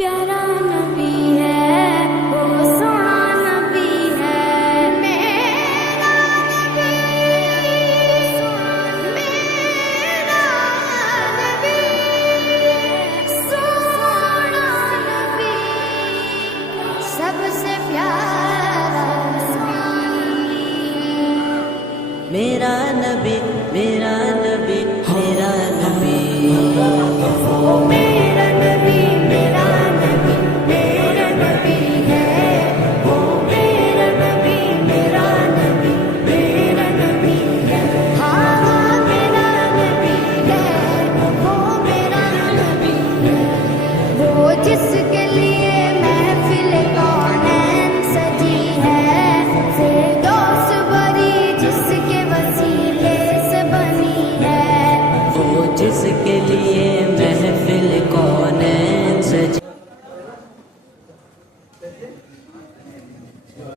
پیارا نبی ہے وہ سونا نبی ہے میرا نبی میرا نبی سونا نبی سب سے پیارا میرا نبی میرا نبی میرا نبی وہ میرا نبی میرا نبی میرا نبی ہے وہ میرا نبی میرا نبی میرا نبی ہے ہاں میرا نبی ہے وہ میرا نبی ہے وہ جس کے لیے محفل کونین سجی ہے فردوس بری جس کے وسیلے سے بنی ہے وہ جس کے لیے محفل کونین سجی